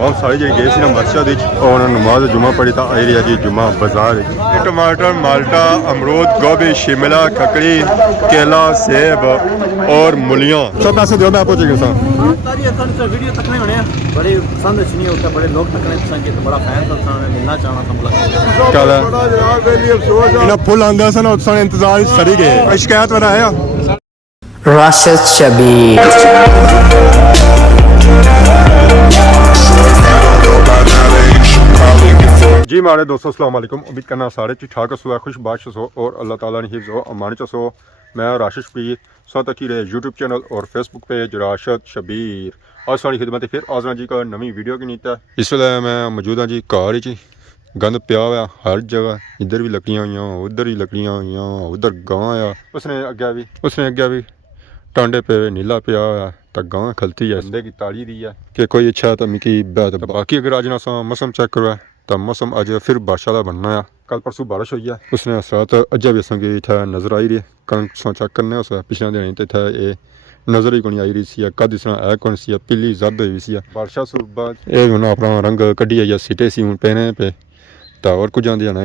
आवाम सारी जी गए सी ना मस्जिद और नमाज जुमा पढ़ी था आई रही जी जुमा बाजार। टमाटर, माल्टा, अमरूद, गोभी, शिमला, ककड़ी, केला, सेब और मूलियाँ सब पैसे दो मैं आपको चाहिए सर। वीडियो तकने होने बड़े पसंद नहीं होता, बड़े लोग तकने पसंद के बड़ा फैन था, मिलना चाहना था मुलाकात फुल आंदा सन इंतजार सड़ी गए शिकायत वाला आया Rashid Shabir। जी मारे दोस्तों अस्सलाम वालेकुम। उम्मीद करना सारे ठीक ठाक हो, खुश बाश हो और अल्लाह ताला ने हिफ्ज़ हो अमान च हो। मैं राशिद शबीर साथ अखीर यूट्यूब चैनल और फेसबुक पेज राशिद शबीर और सारी खिदमत फिर आजना जी का नवी वीडियो की नीता। इस वे मैं मौजूद हाँ जी घर जी गंद पिया हुआ हर जगह, इधर भी लकड़ियाँ हुई, उधर भी लकड़ियाँ हुई, उधर गां आ उसने अग्गे भी टांडे पे नीला पिया हुआ तो गां खलती है बंदे की ताड़ी दी है कि कोई अच्छा तो मिकी बाकी अगर आज ना मौसम चेक करो तो मौसम अज फिर बारिश वाला बनना है। कल परसों बारिश हुई है उसने असरात अज्जा भी असंगे इतना नज़र आई रही है कणक चेक करने उस पिछले दिन तो इतना ये नज़र ही कोई आई रही सी कद इस तरह ऐ कौन सी पीली जद हुई सी बारिशा बाद ये अपना रंग कढ़ी आई सीटे सी हूँ पेने पे तो और कुछ आंदी जाना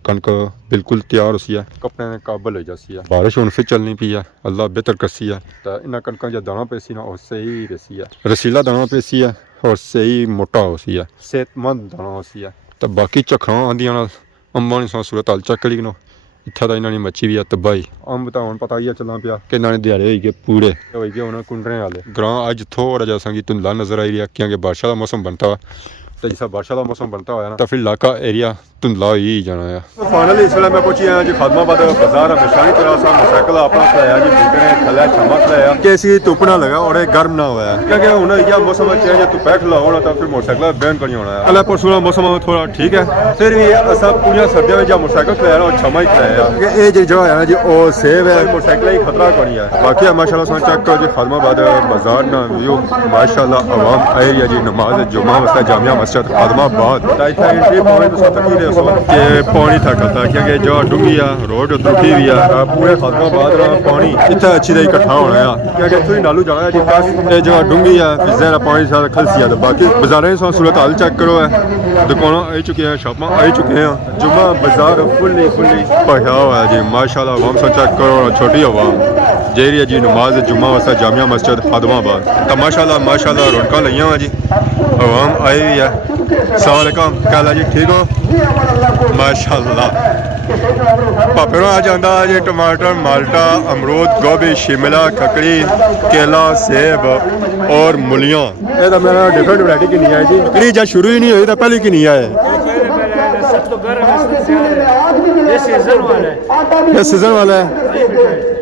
कणक बिल्कुल तैयार होसी है कपड़े ने काबल हो जासी है। बारिश हूँ फिर चलनी पी है अल्लाह बेहतर करसी है तो इन्होंने कणक जो दाना पेसी ना और सही रेसी है रसीला दाना पेसी है और सही मोटा होसी है सेहतमंद दाना होसी है। तो बाकी झखड़ा आंदियां अंबां नी सूरत हाल चेक करी नो इत्थे तो इन्होंने मची भी है तबाही अंब तो हूँ पता ही है चलना पिया कि इन्होंने दिहाड़े हो गए पूरे हो गए उन्होंने कुंडने वाले ग्रां अज थोड़ा जा संगी धुंधला नजर आई रही है क्योंकि बारिश का मौसम बनता हुआ तो जिस बारिश का मौसम बनता हुआ ना तो फिर इलाका एरिया धुंधला ही जाना है। फाइनली इस वे मैं पहुंची हाँ जी खादमाबाद बाजार हमेशा की तरह मोटरसाइकिल अपना खलाया जी बूटे थले छमा खलाया कि इसी धुप ना लगा और गर्म ना हुआ है क्योंकि हूँ यह मौसम चेंज धुप्पै खिलाओ होना तो फिर मोटरसाइकिल बैन करनी होना है। कल परसों मौसम थोड़ा ठीक है फिर भी अस पूरी सर्दियों में जब मोटरसाइकिल खलाया और छमा ही खलाया ये जगह है ना जी वो सेव है मोटरसाइकिल ही खतरा करनी है। बाकी माशाल्लाह चेक करो जी खादमाबाद बाजार ना व्यू माशाल्लाह आवाम आई है जी नमाज जुमा वास्ते जामिया मस्जिद खादमाबाद एंट्री पॉइंट के पानी थकता क्योंकि जो डूंगी है रोड त्रुटी भी है पूरे खादमाबाद पानी इतना अच्छी तरह इकट्ठा होना है क्योंकि इतों ही नालू जाना है जी ये जो डूंगी है फिजा पानी सारा खलसी है। तो बाकी बाजारें सूरत हाल चेक करो है दुकान आई चुकी हैं शॉप आई चुके हैं जुम्मा बाजार फुली भरया हुआ है जी माशाल्लाह आवाम से चेक करो छोटी आवाम जेरी है जी नमाज जुम्मा वास्ते जामिया मस्जिद खादमाबाद तो माशाल्लाह रौनक लइया हुआ जी आवाम आई हुई है। अस्सलाम वालेकुम क्या हाल है जी ठीक हो माशाल्लाह। पापे आज आंदा जी टमाटर, माल्टा, अमरूद, गोभी, शिमला, ककड़ी, केला, सेब और मूलियाँ ये तो मेरा डिफरेंट वैरायटी की नहीं है जी ककड़ी जब शुरू ही नहीं हुई तो पहले की नहीं है ये सीजन वाला है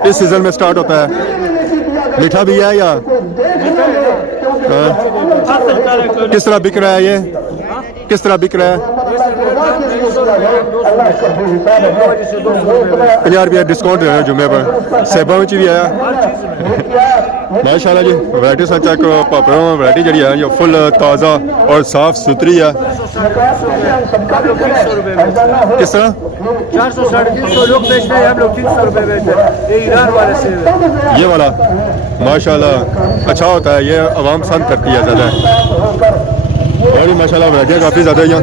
इस सीजन में स्टार्ट होता है मीठा भी है या किस तरह बिक रहा है ये किस तरह बिक रहा है 50 रुपया डिस्काउंट दे रहे हैं जुम्मे पर सेबा में भी आया माशाल्लाह जी वैरायटी सा चेक करो पापड़ों वैरायटी जी है जो फुल ताज़ा और साफ सुथरी है। किस तरह 400-350 लोग बेच रहे हैं हम लोग 300 रुपए बेचते हैं ये ईरान वाले से ये वाला माशाल्लाह अच्छा होता है ये आवाम पसंद करती है ज़्यादा और माशाल्लाह वैरायटियाँ काफ़ी ज़्यादा हैं।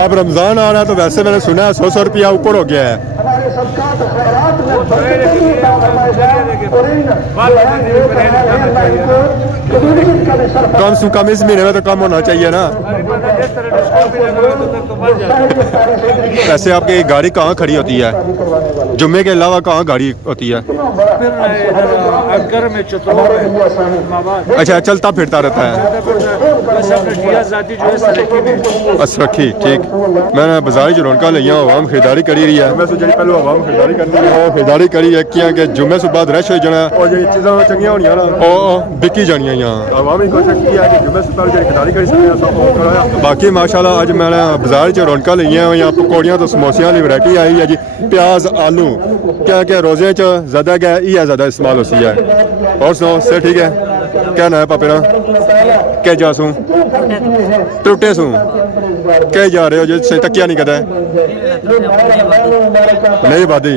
अब रमज़ान आ रहा है तो वैसे मैंने सुना है 100 रुपया ऊपर हो गया है कम से कम इस महीने में तो कम होना चाहिए ना। वैसे आपकी गाड़ी कहाँ खड़ी होती है जुम्मे के अलावा कहाँ गाड़ी होती है? अच्छा चलता फिरता रहता है असरखी ठीक। मैंने बाजार जो रौनक लिया आवाम खरीदारी करी रही है मैं सोचा पहले आवाम खरीदारी करनी है खरीदारी करी है कि जुम्मे से बाद रश हो जाना और जो चीज़ां चंगियां होनियां ना बिकी जानियां यहाँ आवाम ही कोशिश की है कि जुम्मे से पहले खरीदारी करी सकते हैं। बाकी माशाल्लाह आज मैंने बाजार जो रौनक लिया यहाँ पकौड़ियाँ तो समोसियां की वैरायटी आई है जी प्याज आलू क्या रोजे ज़्यादा क्या ज़्यादा इस्तेमाल होती है। और सुनो से ठीक है क्या ना है पापेरा क्या जा सूँ टूटे सूँ क्या जा रहे हो जो तकिया नहीं करता नहीं बादी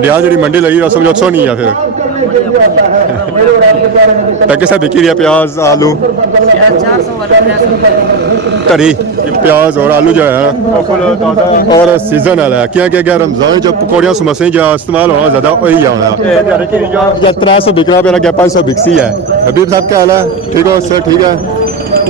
डिया जी मंडी लगी समझो 100 नहीं है फिर तो कैसा बिकी रहा प्याज आलू 400 वाला 300 तरी प्याज और आलू जो है और सीजन वाला है क्या क्या क्या रमजान जब पकौड़ियाँ समोसे जो इस्तेमाल होना ज़्यादा वही होना या 300 बिक रहा मेरा 500 बिकसी है हबीब साहब क्या हाल है ठीक हो सर ठीक है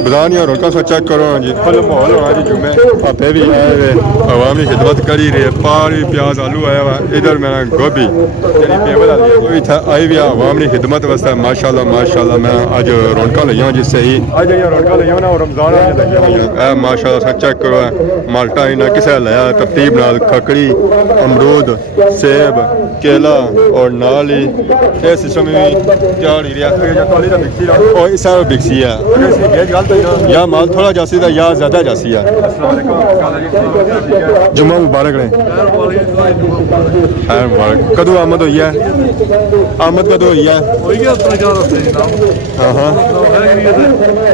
बता नहीं और उनका सब चेक करो जी फुल माहौल होना जी जुम्मे आपे भी आए हुए अवामी खिदमत करी रही है पारी प्याज आलू आया हुआ इधर मेरा गोभी यानी टेबल आई हुई अवाम की खिदमत वास्ते माशाल्लाह मैं आज रौनक लिया जी सही आज रौनक लिया ना रमजान लगे माशाल्लाह सब चेक करो माल्टा इन्हें किसे लाया तरतीब नाल खकड़ी अमरूद सेब केला और नाल ही ये सिस्टम भी तैयार ही रहा और इस बिकसी है या माल थोड़ा जासी था या ज्यादा जासी है जुम्मा मुबारक रहे खैर मुबारक कदों आमद हुई है आमद कदों हुई है हाँ हाँ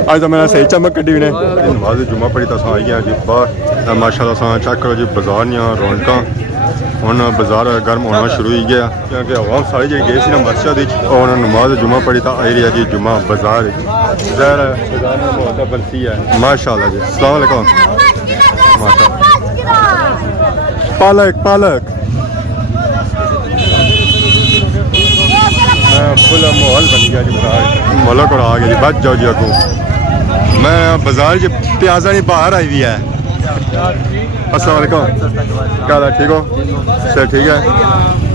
आज तो मैंने सही चमक कटी ने नमाज जुम्मा पढ़ी तो आई गया जी बाहर माशाल्लाह सा चेक करो जी बाजार नहीं रौनक ਹੁਣ बाजार गर्म होना शुरू हो गया क्योंकि आवाम सारी जी गए ना मस्जिद और नमाज जुम्मा पढ़ी तो आई रही जी जुम्मा बाजार जहर है बरसी है माशाल्लाह जी अस्सलाम वालेकुम माशाल्लाह पालक पालक फुल माहौल बन गया जी बाजार मलक और आ गया जी बच जाओ जी अगू मैं बाजार जी प्याजा नहीं बाहर आई हुई है अस्सलाम वालेकुम क्या हाल है ठीक हो सर ठीक है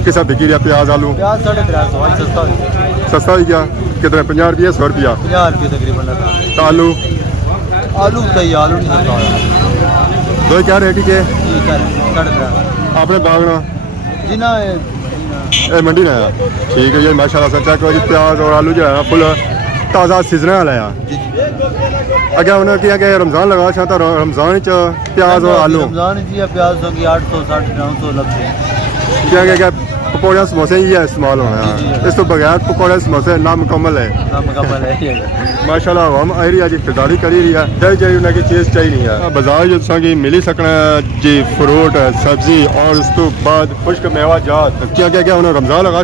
किसा बिकी रहा प्याज आलू प्याज 350 सस्ता ही क्या कितने 50 रुपया 100 रुपया 50 रुपये तकरीबन लगा तो आलू आलू सही आलू नहीं सस्ता दो क्या रेट के ठीक है 350 आपने बागना जी ना ए मंडी ने आया ठीक है जी माशाल्लाह से चेक करो जी प्याज और आलू जो है ना फुल ताज़ा सीजन वाला है अगर उन्हें किया कि रमज़ान लगा था रमज़ान च प्याज और आलू रमजान जी प्याज होगी 800 950 लगते हैं क्या क्या पकौड़ियाँ समोसे ही है इस्तेमाल होना है इस तो बगैर पकौड़े समोसे नामुकम्मल है मुकम्मल है माशाल्लाह हम आई रही है जी खरीदारी करी रही है जय जय उन्हें की चीज़ चाहिए नहीं है बाजार जो की मिली सकना जी फ्रूट सब्जी और उस तो बाद खुश्क मेवा जात क्या क्या क्या उन्हें रमज़ान लगा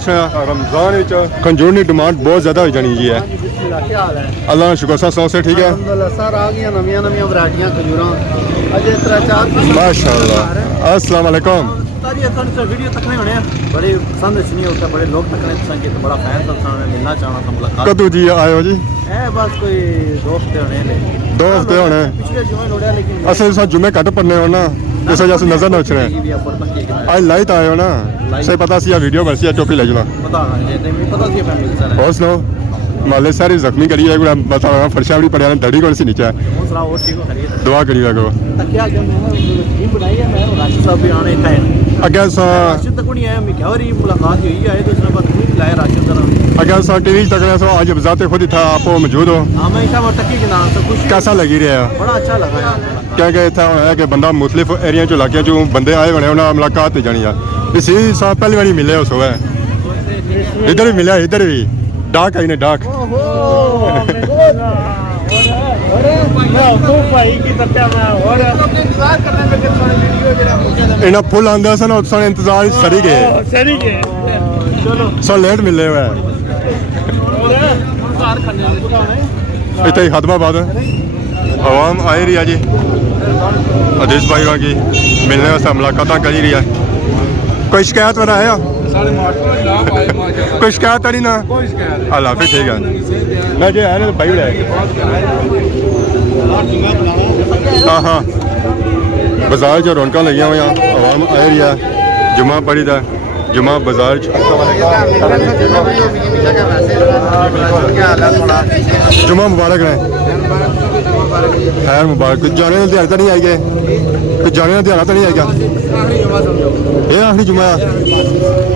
रमज़ान खंजूर की डिमांड बहुत ज़्यादा हो जानी जी है अल्लाह शुक्र सा सौ से ठीक है सर आ गई नवी नवी वैरायटियां खजूरां अजे 3-4 माशाल्लाह अस्सलाम वालेकुम ताजी असन से वीडियो तकने होने बड़े पसंद नहीं होता बड़े लोग तकने पसंद के बड़ा फैन था मिलना चाहना था मुलाकात कदू जी आए हो जी है बस कोई 2 हफ्ते होने ने 2 हफ्ते होने पिछले जुमे लोड़िया लेकिन असल सा जुमे कट पड़ने हो ना इस वजह से नजर न उछने आज लाइट आए हो ना सही पता सी वीडियो बरसी टोपी ले जाना पता नहीं पता सी फैमिली सर और सुनो माले सारी जख्मी करी है बता फर्शा भी पड़े दड़ी कौन सी नीचे हौसला और ठीक हो खरीद दुआ करी लगो क्या क्या मैं बनाई है मैं राशि साहब भी आने का है अगर सा राशि तक नहीं आया मैं क्या और मुलाकात हुई है तो उसने बात नहीं लाया राशि जरा अगर सा टीवी तक सो आज जाते खुद ही था आप मौजूद हो हां मैं ईशा मटकी के नाम से कुछ कैसा लगी रहा है बड़ा अच्छा लगा यार क्या क्या इतना है कि बंदा मुख्तलिफ एरिया चो लागे जो बंदे आए बने उन्हें मुलाकात हो जानी है इसी सा पहली बारी मिले उस इधर भी मिले इधर भी डाक आई ने डाक इन्हें फुल आंदे सन उस इंतजार सड़ी गए सो लेट मिले हुए इतना ही खत्माबाद आवाम आई रही है जी अदीस भाई की मिलने वास्ते मुलाकात करी रही है कोई शिकायत वाला है कोई शिकायत नहीं ना अल्लाह फिर ठीक है ना जी है ना भाई हाँ हाँ बाजार जो रौनक लगी हुई आवाम आई रही है जुम्मा पढ़ी था जुम्मा बाजार जुम्मा मुबारक रहे खैर मुबारक कुछ जाने का ध्यान तो नहीं आई गए कुछ जाने का ध्यान तो नहीं आई गया ये आखिरी जुम्मा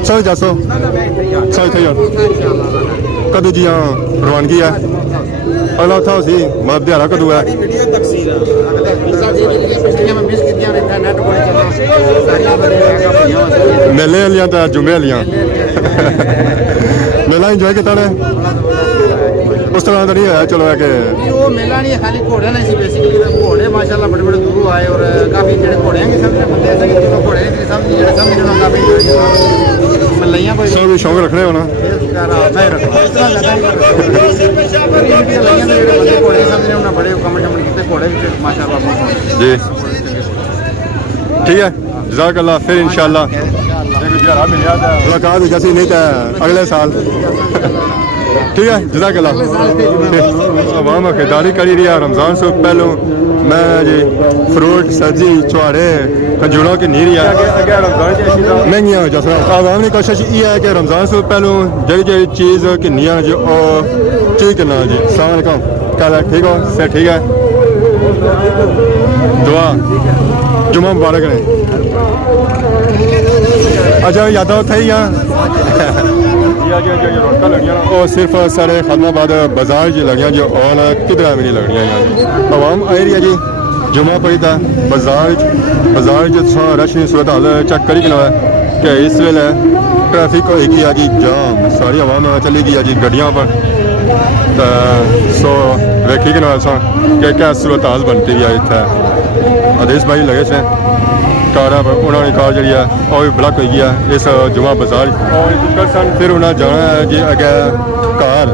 सौ दसो सौ थे कदू जी हाँ रवानगी है अगला था उसी मतलब ध्यान कदू है मेले वालियां तो जुम्मे वालियां मेला इंजॉय किया ਉਸ ਤਰ੍ਹਾਂ ਤਾਂ ਨਹੀਂ ਹੋਇਆ ਚਲੋ ਹੈ ਕਿ नहीं वो मेला नहीं है खाली घोड़े नहीं सी बेसिकली घोड़े माशाल्लाह बड़े बड़े दूर आए और काफी जेडे घोड़े हैं समझने बंदे ऐसे कि जो घोड़े नहीं समझ जेडे समझ ना काफी मलैया कोई ਸਭ ਵੀ ਸ਼ੌਂਕ ਰੱਖਣੇ ਹੋਣਾ मैं रखता इस तरह ज्यादा नहीं बंदे घोड़े समझने उन्हें बड़े कमर शमर कितने घोड़े भी माशाल्लाह ਜੀ ਠੀਕ ਹੈ ਜਜ਼ਾਕल्ला ਫਿਰ ਇਨਸ਼ਾਅੱਲਾ मुलाकात हो जासी नहीं तो अगले साल ठीक है जज़ाकल्लाह अवाम खरीदारी करी रही है रमज़ान से पहलों मैं जी फ्रूट सब्जी चुहाड़े खजूरों की नीरी है महंगियाँ हो जा अवाम की कोशिश ये है कि रमज़ान से पहलों जड़ी जड़ी चीज़ किन्नी है जो चीज़ करना जी अस्सलाम वालेकुम क्या ठीक हो से ठीक है दुआ जुम्मा मुबारक है अच्छा यादा उत्थे ही और सिर्फ साढ़े खादमाबाद बाजार च लगियां जो और किधर भी नहीं लगनियां आवाम आई रही है जी जुम्मा पई था बाजार रश की सूरत हाल चेक करी कि इस वेले ट्रैफिक होगी है जी जाम सारी आवाम चली गई है जी गड्डियां पर सो वेखी कि क्या सूरत हाल बनती है इतने आदेश भाई लगे से कार उन्होंने कार जी है वह भी ब्लॉक हो गई है इस जुमा बाजार फिर उन्हें जाना है जी अगे कार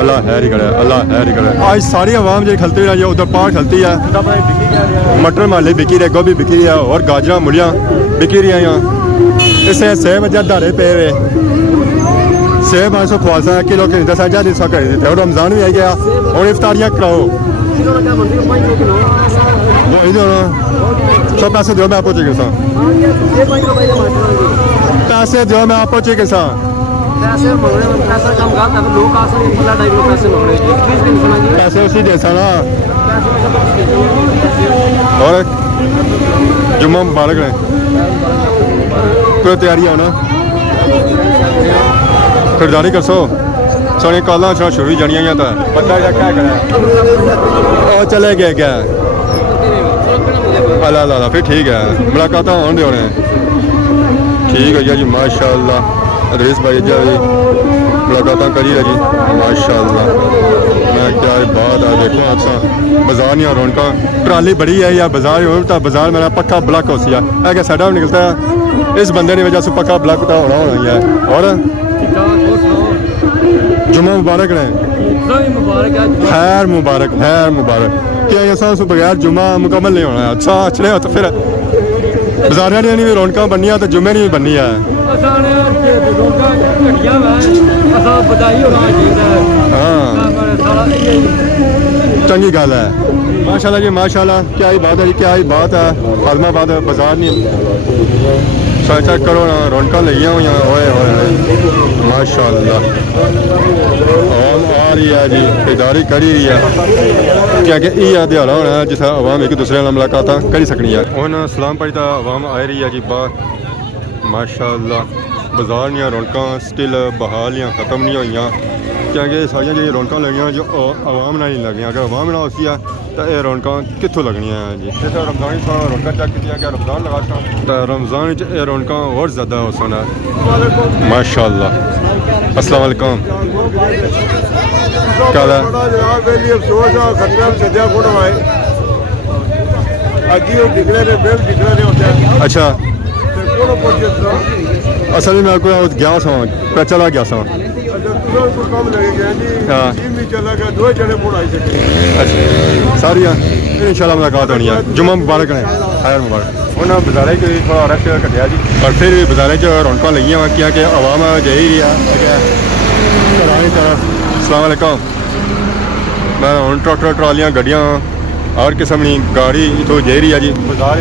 अल्लाह हैर ही करे अल्लाह हैर ही करे आज सारी आवाम जी खलती है जी उधर पार खलती है मटर माले बिकी रहे गोभी बिकी रही है और गाजर मूलियाँ बिकी रही हैं इससे सेब अजा धारे पे हुए सेब 500 ख्वाजा किलो के 10,000 दिन कर थे और रमज़ान भी आई गया और इफ्तारियाँ कराओ सौ पैसे दो मैं आप पहुँचे किसान पैसे दो मैं आप पहुँचे किसान पैसे उसी जैसा ना और जुम्मा मुबारक है कोई तैयारी हो ना खरीदारी कर सो सारी कल शुरू ही जानिया तो बंदा क्या करे और चले गए क्या अल्लाह फिर ठीक है मुलाकात होने दे होने ठीक है जी माशाअल्लाह अदरीस भाई जी मुलाकात करी है जी माशाअल्लाह मैं क्या बात है देखो आप बाजार नहीं रौनक ट्राली बड़ी है या बाजार हो तो बाजार मेरा पक्का ब्लॉक हो सी है क्या साढ़ा भी निकलता है इस बंदे की वजह से पक्का ब्लॉक तो होना ही है और जुम्मा मुबारक ने खैर मुबारक क्या ये सब बगैर जुम्मा मुकम्मल नहीं होना अच्छा अच्छे हो तो फिर बाजार नहीं भी रौनक बननिया तो जुम्मे नहीं भी बननी है हाँ चंगी गल है माशाल्लाह जी माशाल्लाह क्या ही बात है जी क्या ही बात है आलमाबाद बाजार नहीं चेक करो ना रौनक लगिया हुई होए माशाल्लाह आवाम आ रही है जी खरीदारी करी रही है क्या कि यह दिहाड़ा होना है जिस आवाम एक दूसरे नाल मुलाकात करी सकनी है हुण सलाम भाई तो आवाम आ रही है जी बाहर माशाल्लाह बाजार दियां रौनक स्टिल बहाल या खत्म नहीं हुई क्योंकि सारिया जी रौनक लगियां जो आवाम ना नहीं लगियां अगर आवाम ना होती है तो यह रौनक कितों लगनिया है जी जैसे रमज़ान रौनक चेक की गया रमज़ान लगा तो रमज़ान ये रौनक और ज़्यादा हो सोना माशाल्लाह अस्सलाम वालेकुम क्या अच्छा असल में मैं कोई गया सा चला गया सा सारिया इंशाल्लाह मुलाकात होनी है जुम्मा मुबारक है खैर मुबारक उन्हें बाजारे की थोड़ा रश कटिया जी और फिर भी बाजारे रौनक लगी हुआ क्या कि आवाम जा ही रही है अस्सलाम वालेकुम मैं हूँ ट्रैक्टर ट्रालियाँ गड्डियाँ हर किस्म की गाड़ी इतों जा रही है जी बाजार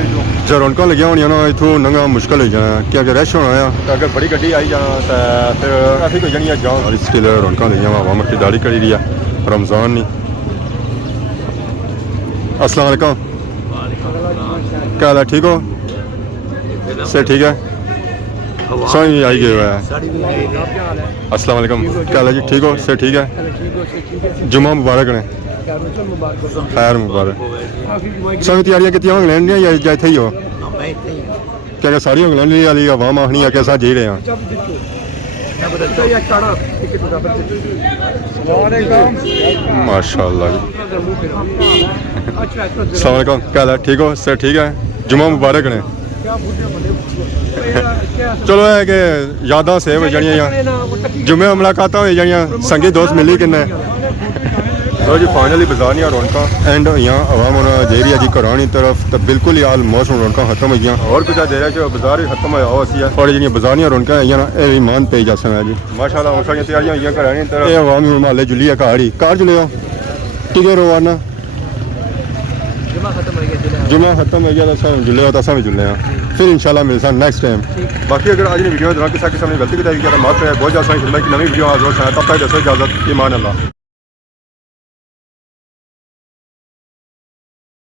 जो रौनक लगी होनी ना इतों लंघना मुश्किल हो जाना क्योंकि रश होना है तो अगर बड़ी गड्डी आई जाना तो फिर ट्रैफिक हो जानी है जाम स्टिल रौनक लगी आवाम खरीदारी करी रही है रमज़ान नहीं अस्सलाम वालेकुम क्या हाल है ठीक हो से ठीक है समझ आई गए हुआ है अस्सलाम वालेकुम क्या हाल है जी ठीक हो से ठीक है जुम्मा मुबारक ने खैर मुबारक सब तैयारियां की इंग्लैंड या इत्थे ही हो क्या सारी इंग्लैंड वाली आवाम आखनी है कि अस जी रहे हैं माशाल्लाह जी अस्सलाम वालेकुम, क्या हाल है? ठीक हो सर? ठीक है, जुम्मा मुबारक ने। चलो है कि यादां सेव हो जानियां, जुम्मे मुलाकातां हो जानियां, संगी दोस्त मिली किन्ने। तो जी फाइनली बाजार नहीं रौनक एंड यहाँ आवाम होना दे रही है जी घरानी तरफ, तो बिल्कुल ही आलमोस्ट रौनक खत्म हो गई और कुछ देर जो बाजार ही खत्म होया हुआ सी और जी बाजारियां रौनक है ना ये मान पे जा सकता जी। माशाल्लाह और सारी तैयारियां हुई घरानी तरफ, ये आवाम माले जुली है घर ही कार जुले हो ठीक है रोवाना जुम्मा खत्म हो गया तो जुले हो तो भी जुले हैं फिर इंशाल्लाह मिलता नेक्स्ट टाइम। बाकी अगर आज वीडियो दौरान किसी किस्म की गलती की माफ है बहुत ज़्यादा नई वीडियो आज तब तक दसो इजाजत ईमान अल्लाह।